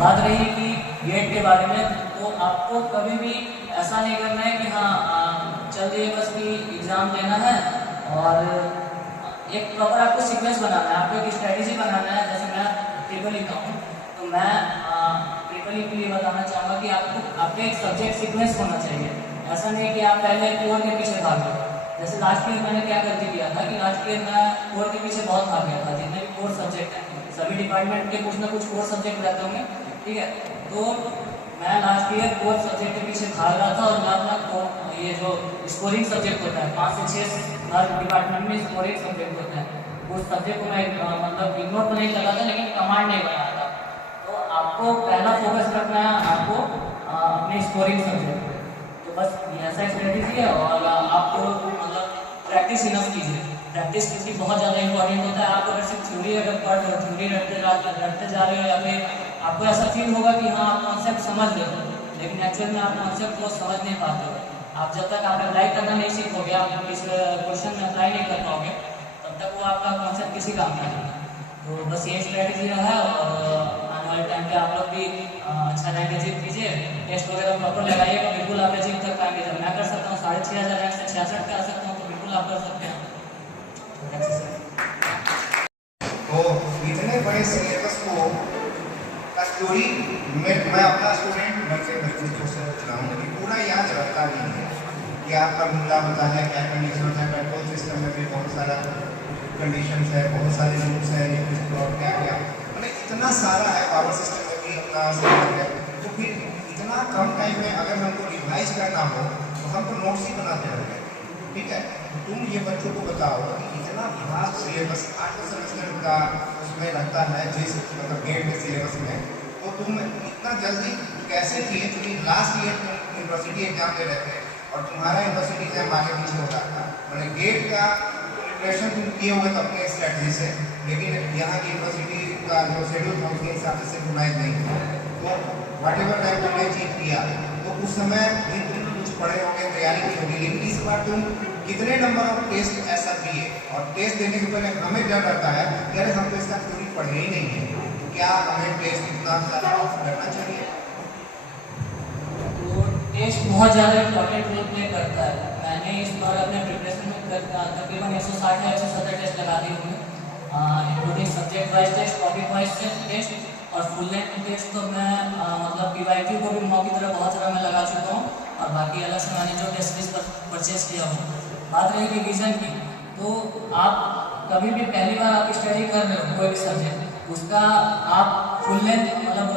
बात रही कि गेट के बारे में, तो आपको कभी भी ऐसा नहीं करना है कि हाँ चल दिए बस कि एग्ज़ाम देना है, और एक प्रॉपर आपको सीक्वेंस बनाना है, आपको एक स्ट्रेटेजी बनाना है। जैसे मैं ट्रिपल ई का हूँ, तो मैं ट्रिपल ई के लिए बताना चाहूँगा कि आपके एक सब्जेक्ट सीक्वेंस होना चाहिए। ऐसा नहीं कि आप पहले कोर के पीछे भाग गए। जैसे लास्ट ईयर मैंने क्या गलती किया था कि लास्ट ईयर मैं कोर के पीछे बहुत भाग गया था। जितने भी कोर सब्जेक्ट हैं, सभी डिपार्टमेंट के कुछ ना कुछ कोर सब्जेक्ट रहते होंगे, ठीक है। तो मैं लास्ट ईयर कोर सब्जेक्ट के पीछे भाग रहा था, और मैं अपना ये जो स्कोरिंग सब्जेक्ट होता है 5 से 6 हर डिपार्टमेंट में स्कोरिंग सब्जेक्ट होता है, उस सब्जेक्ट को मैं मतलब इग्नोर तो नहीं करता था, लेकिन कमांड नहीं बनाया था। तो आपको पहला फोकस रखना है आपको अपने स्कोरिंग सब्जेक्ट पे। तो बस ये ऐसा स्ट्रेटेजी है, और आपको मतलब प्रैक्टिस इनफ कीजिए। प्रैक्टिस क्योंकि बहुत ज़्यादा इंपॉर्टेंट होता है। आप अगर सिर्फ थ्योरी अगर पढ़ रहे हो, थ्योरी रटते जा रहे हो, या फिर आपको ऐसा फील होगा कि हाँ आप कॉन्सेप्ट समझ गए हो, लेकिन एक्चुअल में आप कॉन्सेप्ट को समझ नहीं पाते हो। आप जब तक आप अप्लाई करना नहीं सीखोगे, आप इस क्वेश्चन में अप्लाई नहीं कर पाओगे, तब तक वो आपका कॉन्सेप्ट किसी काम का नहीं है। तो बस ये स्ट्रेटेजी है, और आने वाले टाइम पे आप लोग भी अच्छा रैंक अचीव कीजिए। टेस्ट वगैरह प्रॉपर लगाइएगा, बिल्कुल आप अचीव कर पाएंगे। जब मैं कर सकता हूँ 6500 रैंक से 66 पे आ सकता हूँ, तो बिल्कुल आप कर सकते हैं। तो इतने बड़े सिलेबस को का थ्योरी मैं अपना स्टूडेंट बन के महसूस हो सकता हूँ कि पूरा याद रखता नहीं है कि आपका मुद्दा होता है, क्या कंडीशन होता है। पेट्रोल सिस्टम में भी बहुत सारा कंडीशन है, बहुत सारे रूल्स हैं, और क्या क्या मतलब इतना सारा है। पावर सिस्टम में भी अपना सिलेबस है। तो फिर इतना कम टाइम में अगर हमको रिवाइज करना हो तो हम तो नोट्स ही बनाते रहेंगे, ठीक है। तुम ये बच्चों को बताओ कि इतना वास्ट सिलेबस 8 सेमेस्टर का उसमें लगता है, जिस मतलब गेट के सिलेबस में, तो तुम इतना जल्दी कैसे किए? क्योंकि लास्ट ईयर तुम यूनिवर्सिटी एग्जाम दे रहे थे, और तुम्हारा यूनिवर्सिटी एग्जाम आगे पीछे होता था। मतलब गेट का प्रिपरेशन तुम किए हुए अपने स्ट्रेटजी से, लेकिन यहाँ की यूनिवर्सिटी का जो शेड्यूल था उसके हिसाब से सिंक्रोनाइज नहीं हुआ। तो वाट एवर टाइम तुमने अचीव किया, तो उस समय भी तुम कुछ पढ़े होंगे, तैयारी की होगी, लेकिन इस बार तुम कितने नंबर ऑफ टेस्ट ऐसा दिए? और टेस्ट देने के पहले हमें डर रहता है कि अरे हम तो इसका थ्योरी पढ़े ही नहीं है, तो क्या हमें टेस्ट इतना ज़्यादा ऑफ करना चाहिए? तो टेस्ट बहुत ज़्यादा इंपॉर्टेंट रोल प्ले करता है। मैंने इस बार अपने प्रिपरेशन में तकरीबन 160 या 170 टेस्ट लगा दिए होंगे, including subject wise test, topic wise test, और फुल लेंथ टेस्ट। तो मैं मतलब PYQ को भी मॉक की तरह बहुत सारा मैं लगा चुका हूँ, और बाकी अलग से मैंने जो टेस्ट सीरीज परचेज किया हो। बात रही रिवीजन की, तो आप कभी भी पहली बार आप स्टडी कर रहे हो कोई भी सब्जेक्ट, उसका आप फुल लेंथ मतलब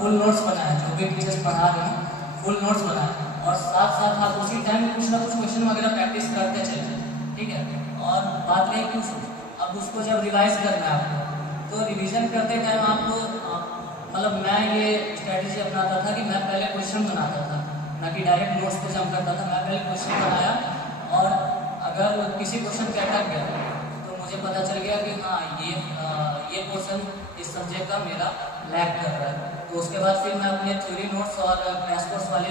फुल नोट्स बनाएं, जो भी टीचर्स पढ़ा रहे हैं फुल नोट्स बनाएं, और साथ साथ आप उसी टाइम कुछ ना कुछ क्वेश्चन वगैरह प्रैक्टिस करते चलें, ठीक है। और बात रही कि अब उसको जब रिवाइज करना है आपको, तो रिवीजन करते टाइम आपको मतलब मैं ये स्ट्रेटेजी अपनाता था कि मैं पहले क्वेश्चन बनाता था, ना कि डायरेक्ट नोट्स पे जंप करता था। मैं पहले क्वेश्चन बनाया, और अगर किसी क्वेश्चन पे अटक गया तो मुझे पता चल गया कि हाँ ये क्वेश्चन इस सब्जेक्ट का मेरा लैग कर रहा है। तो उसके बाद फिर मैं अपने थ्योरी नोट्स और क्रैश कोर्स वाले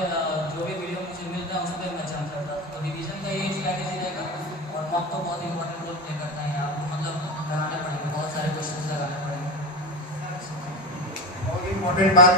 जो भी वीडियो मुझे मिल रहे हैं उस पर मैं जंप करता था। तो रिवीजन का ये स्ट्रैटेजी रहेगा, और मॉक तो बहुत इंपॉर्टेंट रोल प्ले करता है। आपको मतलब लगाने पड़ेंगे, बहुत सारे क्वेश्चन लगाने पड़ेंगे। बहुत इंपॉर्टेंट बात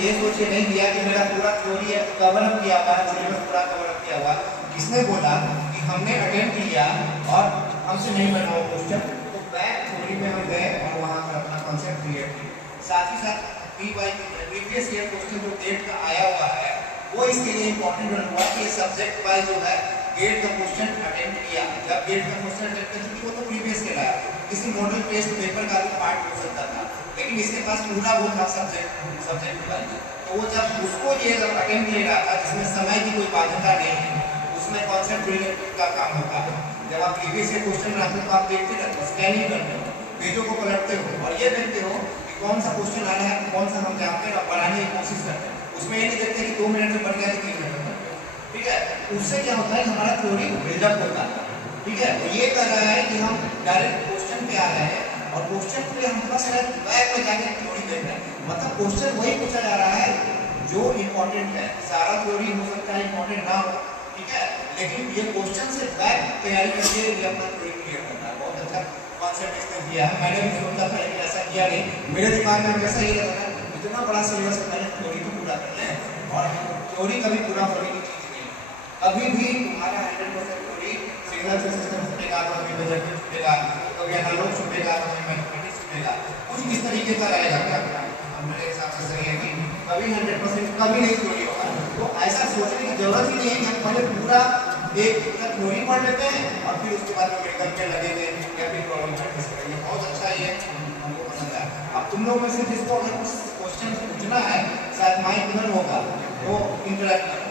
ये सोचे नहीं दिया कि मेरा पूरा थ्योरी कवर अप किया हुआ है, सिलेबस पूरा कवर अप किया हुआ। किसने बोला कि हमने अटेम्प्ट किया और हमसे नहीं बना वो क्वेश्चन, तो बैक थ्योरी में हम गए और वहाँ पर अपना कॉन्सेप्ट क्लियर किया। साथ ही साथ प्रीवियस ईयर क्वेश्चन जो गेट का आया हुआ है, वो इसके लिए इंपॉर्टेंट बन हुआ कि सब्जेक्ट वाइज जो है गेट का क्वेश्चन अटेम्प्ट किया। जब गेट का क्वेश्चन अटेम्प्ट किया, क्योंकि वो तो प्रीवियस के लाया, किसी मॉडल टेस्ट पेपर का भी पार्ट हो सकता था, लेकिन इसके पास पूरा वो था सब्जेक्ट वाइज। तो वो जब उसको ये अटेम्प्ट ले रहा था, जिसमें समय की कोई बाध्यता नहीं है, उसमें कॉन्सेप्ट रिलेटेड का काम होता है। जब आप प्रीवियस ईयर क्वेश्चन बनाते हो तो आप देखते रहते हो, स्कैनिंग करते हो, पेजों को पलटते हो, और ये देखते हो कि कौन सा क्वेश्चन आ रहा है, कौन सा हम जानते हैं और बनाने की कोशिश करते हैं। उसमें ये नहीं देखते कि 2 मिनट में बन गया कि 3 मिनट में, ठीक है। उससे क्या होता है कि हमारा थ्योरी बिल्डअप होता है, ठीक है। वो ये कर रहा है कि हम डायरेक्ट क्वेश्चन पे आ रहे हैं, और क्वेश्चन पे हम थोड़ा सा बैक में जाके थ्योरी देख रहे हैं। मतलब क्वेश्चन वही पूछा जा रहा है जो इम्पोर्टेंट है। सारा थ्योरी हो सकता है इम्पोर्टेंट ना हो, ठीक है, लेकिन ये क्वेश्चन से बैक तैयारी करके ये अपना थ्योरी क्लियर करना है। बहुत अच्छा कॉन्सेप्ट इसने दिया है। मैंने भी सोचा था लेकिन ऐसा किया नहीं, मेरे दिमाग में हमेशा ये रहता है इतना इतना बड़ा सिलेबस है, पहले थ्योरी तो पूरा कर लें। और थ्योरी कभी पूरा होने की चीज़ नहीं, कभी भी तुम्हारा 100% थ्योरी सिग्नल से सिस्टम छूटेगा, कभी बजट छूटेगा, कभी एनालॉग छूटेगा, कभी मैथमेटिक्स छूटेगा, कुछ इस तरीके का रहेगा। क्या मेरे हिसाब से सही है कि कभी 100% कभी नहीं थ्योरी होगा। तो ऐसा सोचने की जरूरत ही नहीं है कि हम पहले पूरा एक थ्योरी पढ़ लेते हैं और फिर उसके बाद में मेडिकल पे लगेंगे या फिर प्रॉब्लम प्रैक्टिस करेंगे। बहुत अच्छा ये हमको पसंद आया। अब तुम लोग में से जिसको अगर कुछ क्वेश्चन पूछना है, शायद माइक इधर होगा, वो इंटरेक्ट